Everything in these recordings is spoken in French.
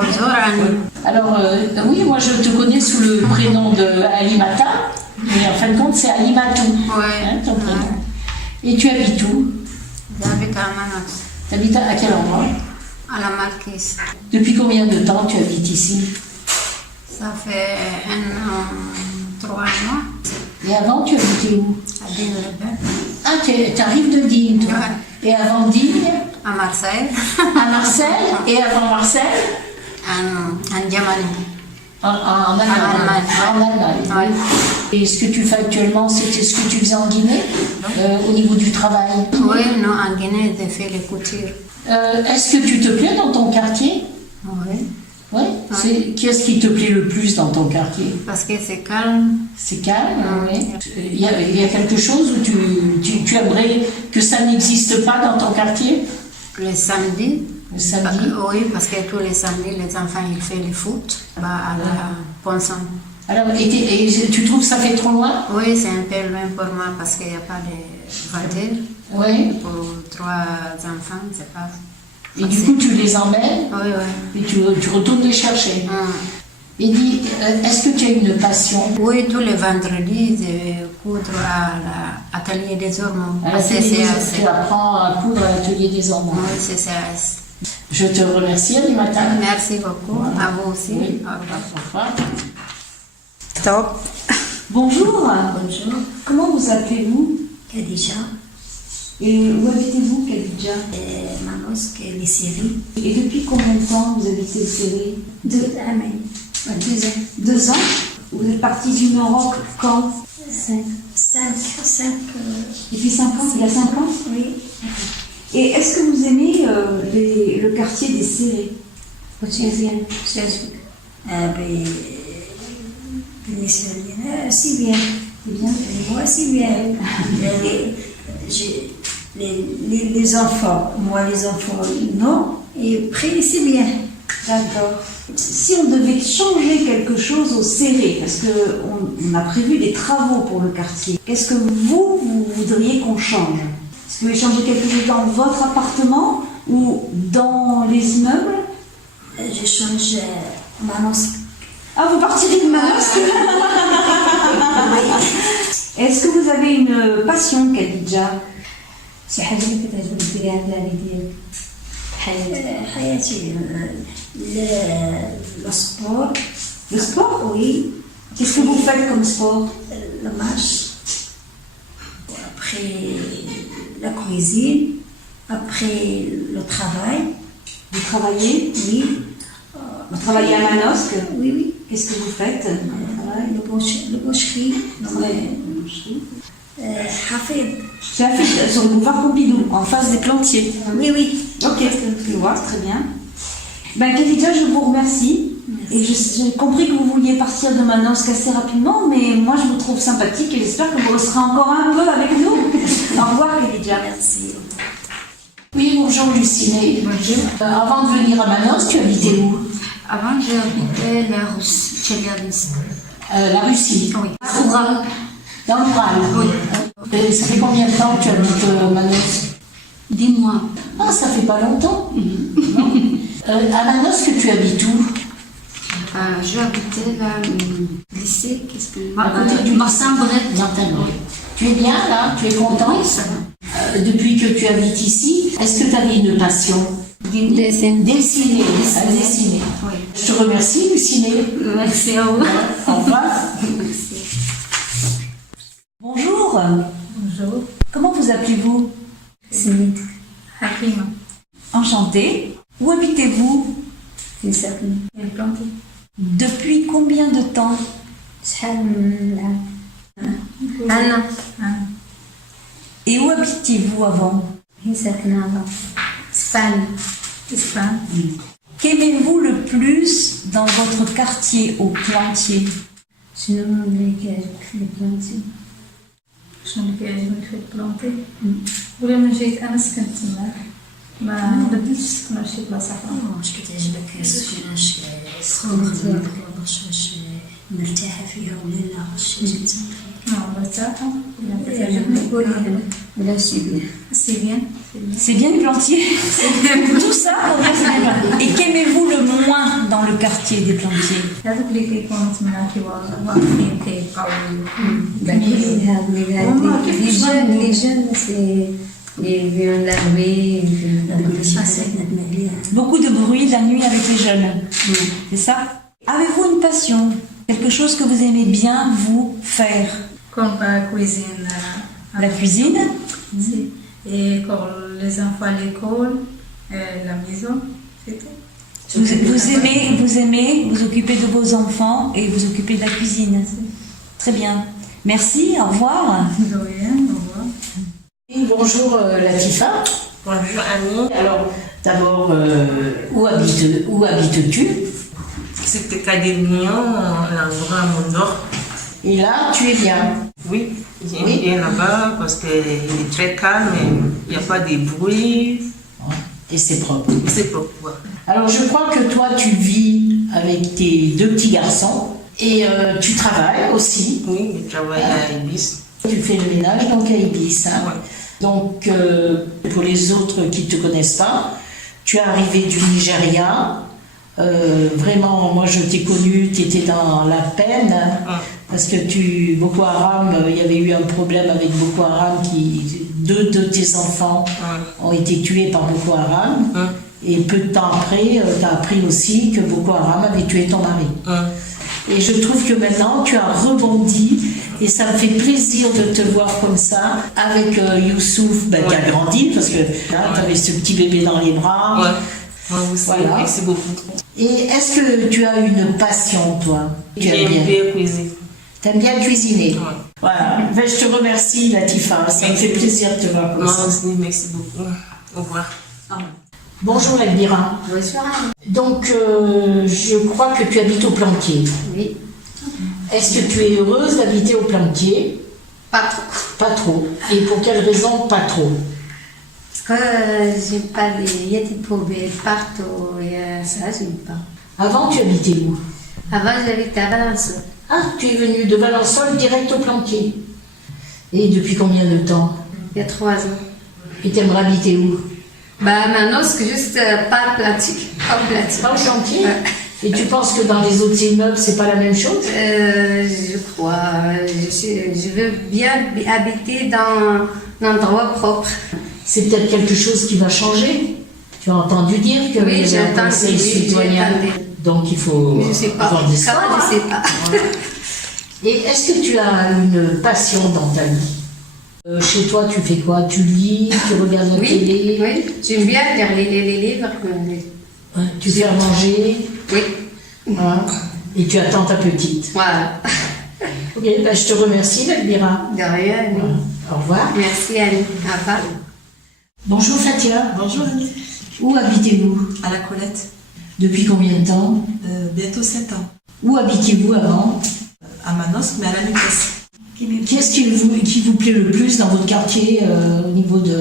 Bonjour Annie. Alors, oui, moi je te connais sous le prénom de Alimata, mais en fin de compte c'est Alimatou, Oui. ton prénom. Et tu habites où? J'habite à Manos, Tu habites à quel endroit? à la Marquise. Depuis combien de temps tu habites ici? Ça fait 3 mois. Et avant tu habitais où? À Digne-le-Bain. Ah, tu arrives de Digne, toi. Ouais. Et avant Digne? À Marseille. À Marseille. Et avant Marseille? En Germanie. En Allemagne. En Allemagne. En Allemagne. Ouais. Et ce que tu fais actuellement, c'était ce que tu faisais en Guinée, au niveau du travail? Oui, non, en Guinée, j'ai fait les coutures. Est-ce que tu te plais dans ton quartier? Oui. Oui. Qu'est-ce qui te plaît le plus dans ton quartier? Parce que c'est calme. C'est calme, oui. Il y a quelque chose où tu aimerais que ça n'existe pas dans ton quartier? Le samedi. Le samedi? Oui, parce que tous les samedis, les enfants, ils font le foot à la pension. Alors, et tu trouves que ça fait trop loin? Oui, c'est un peu loin pour moi parce qu'il n'y a pas de voiture. Oui. Pour 3 enfants, c'est pas Et du coup, tu les emmènes Oui, oui. et tu retournes les chercher. Et dis, est-ce que tu as une passion? Oui, tous les vendredis, je coudre à l'atelier des hormones. À CCAS. Tu apprends à coudre à l'atelier des hormones. Oui, CCAS. Je te remercie, Alimata. Merci beaucoup. Voilà. À vous aussi. Oui. Au revoir. Stop. Bonjour. Bonjour. Comment vous appelez-vous? Khadija, Et où habitez-vous, Khadija? Manos, les séries. Et depuis combien de temps vous habitez Syrie? 2 ans. 2 ans. 2 ans? Vous êtes parti du Maroc quand? 5. Depuis 5 ans? Il y a 5 ans? Oui. Et est-ce que vous aimez le quartier des Sérés? Si bien. C'est bien? Moi, si bien. Les enfants, moi les enfants, non. Et après, c'est bien. D'accord. Si on devait changer quelque chose au Séré, parce qu'on a prévu des travaux pour le quartier, qu'est-ce que vous voudriez qu'on change? Est-ce que vous voulez changer quelque chose dans votre appartement ou dans les immeubles? Je change Manos. Ah, vous partirez de Manosque? Est-ce que vous avez une passion, Khadija? شي حاجة اللي كتعجبني ديريها الدراري ديالك حياتي السبور. Le sport? Oui. Qu'est-ce que vous faites comme sport? La marche. Après la cuisine. Après le travail. Vous travaillez? Oui. Vous travaillez à Manosque? Oui, oui. Qu'est-ce que vous faites? Le boucherie. Hafid. C'est à Fiche, sur le boulevard Pompidou, en face des plantiers. Oui, oui. Ok, je vois, très bien. Ben, Khadija, je vous remercie. Et j'ai compris que vous vouliez partir de Manosque assez rapidement, mais moi je vous trouve sympathique et j'espère que vous resterez encore un peu avec nous. Au revoir, Khadija. Merci. Oui, bonjour Lucinée. Bonjour. Avant de venir à Manos, tu habitais où? Avant, j'habitais la Russie, chez les Russes. La Russie. Oui. Oural. Dans l'Oural. Oui. Ça fait combien de temps que tu habites Manos? 10 mois. Ah, ça fait pas longtemps. Non. À Manos, tu habites où? J'habitais là, au lycée, qu'est-ce que... À côté du Martin Bonnet. Tu es bien là? Tu es content? Oui, ça va. Depuis que tu habites ici, est-ce que tu avais une passion? Dessiner. Dessiner. À dessiner. Oui. Je te remercie, Lucinée. Merci à vous. Au revoir. Bonjour. Bonjour, Comment vous appelez-vous? Smith. Hakima, Enchantée. Où habitez-vous? C'est ça. elle est plantée. Depuis combien de temps? Anna. Et où habitiez-vous avant? Espagne. Espagne, Qu'aimez-vous le plus dans votre quartier au Plantier? شنو اللي كيعجبك البلانتي؟ شنو اللي كيعجبني في البلانتي؟ ولما جيت أنا سكنت تماك ما بدلتش سكنة شي بلاصة أخرى. واش كتعجبك السكنة؟ سخون ديالك باش مرتاحة فيها ولا لا خشيت نعم مرتاحة تعجبني ولا c'est bien. سي بيان C'est bien les plantiers. Tout ça pour dire c'est bien. Et qu'aimez-vous le moins dans le quartier des plantiers? هذوك اللي كيكونوا تما واقفين كيبقاو Les jeunes, c'est les vieux larvés, Beaucoup de bruit la nuit avec les jeunes. C'est ça? Avez-vous une passion? Quelque chose que vous aimez bien vous faire? comme la cuisine La cuisine? et pour les enfants à l'école la maison c'est tout. Vous aimez vous occuper de vos enfants et vous occuper de la cuisine. Très bien. Merci, au revoir. De rien, au revoir. Bonjour Latifa. Bonjour Annie. Alors, d'abord, où habites-tu? C'était Cadémion, l'endroit à mon nord. Et là, tu es bien. Oui, j'aime bien là-bas parce qu'il est très calme, il n'y a pas de bruit. Et c'est propre. C'est propre. Ouais. Alors, je crois que toi, tu vis avec tes deux petits garçons et tu travailles aussi. Oui, je travaille à Ibis. Tu fais le ménage donc à Ibis. Hein. Ouais. Donc, pour les autres qui ne te connaissent pas, tu es arrivé du Nigeria. Vraiment, moi je t'ai connu, tu étais dans la peine. Parce que Boko Haram, il y avait eu un problème avec Boko Haram, deux de tes enfants ont été tués par Boko Haram. Et peu de temps après, tu as appris aussi que Boko Haram avait tué ton mari. Et je trouve que maintenant, tu as rebondi, et ça me fait plaisir de te voir comme ça, avec Youssouf, qui a grandi, parce que là, tu avais ce petit bébé dans les bras. Ouais. Moi aussi, Voilà. merci beaucoup. Et est-ce que tu as une passion, toi? J'aime bien cuisiner. T'aimes bien cuisiner? Ouais. Voilà. Ben, je te remercie, Latifa. Ça me fait plaisir de te voir comme Moi ça. aussi, merci beaucoup. Au revoir. Bonjour, Elvira. Bonsoir. Donc, je crois que tu habites au Plantier. Oui, Est-ce que tu es heureuse d'habiter au Plantier? pas trop. Pas trop. Et pour quelle raison pas trop? Parce que j'aime pas il y a des poubelles partout et ça, j'aime pas. Avant, tu habitais où? Avant, j'habitais à Valence. Ah, tu es venue de Valençol direct au Plantier. Et depuis combien de temps? Il y a 3 ans. Et t'aimerais habiter où? Bah maintenant, c'est juste pas Atlantique, comme Atlantique. Pas au Plantier? Ouais. Et tu penses que dans les autres immeubles, c'est pas la même chose? Je crois. Je veux bien habiter dans un endroit propre. C'est peut-être quelque chose qui va changer. Tu as entendu dire que Oui, il y j'ai avait un entendu, conseil oui, citoyen. j'ai entendu. Donc il faut Je sais pas. avoir des Comment, je sais pas. Et est-ce que tu as une passion dans ta vie? Chez toi, tu fais quoi? Tu lis, tu regardes la télé, Oui, j'aime bien lire les livres. tu fais à manger, Oui, hein, et tu attends ta petite. voilà. Ok, ben, je te remercie, Elvira. De rien. Au revoir. Merci Annie. Au revoir. Bonjour Fatia. Bonjour Annie, Où habitez-vous? à la Colette, Depuis combien de temps? bientôt 7 ans, Où habitiez-vous avant? à Manosque, mais à la Nupes. Qu'est-ce qui vous plaît le plus dans votre quartier au niveau de...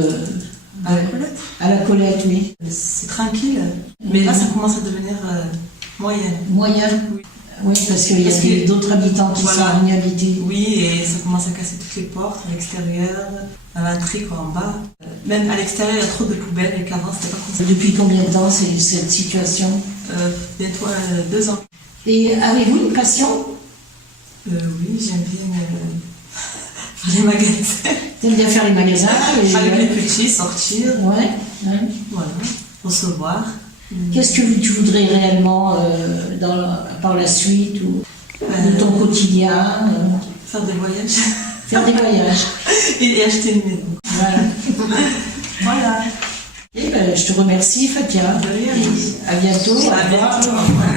À la Colette, À la Colette, oui. c'est tranquille, mais là ça commence à devenir moyenne. Moyen? Oui, parce qu'il y Parce a que- d'autres habitants qui Voilà. sont venus habiter. Oui, et ça commence à casser toutes les portes, à l'extérieur, à l'entrée quoi, en bas. Même à l'extérieur, il y a trop de poubelles, et qu'avant c'était pas comme ça. Depuis combien de temps c'est cette situation? Bientôt 2 ans. Et avez-vous une passion? Oui, j'aime bien faire les magasins. T'aimes bien faire les magasins? Avec les petits, sortir, Ouais, ouais. voilà, recevoir. Qu'est-ce que tu voudrais réellement par la suite ou de ton quotidien Faire des voyages faire des voyages? et acheter une maison. Voilà. Voilà. Et ben, je te remercie, Fatia. De rien. Et à bientôt. Au À revoir. bientôt. Au revoir.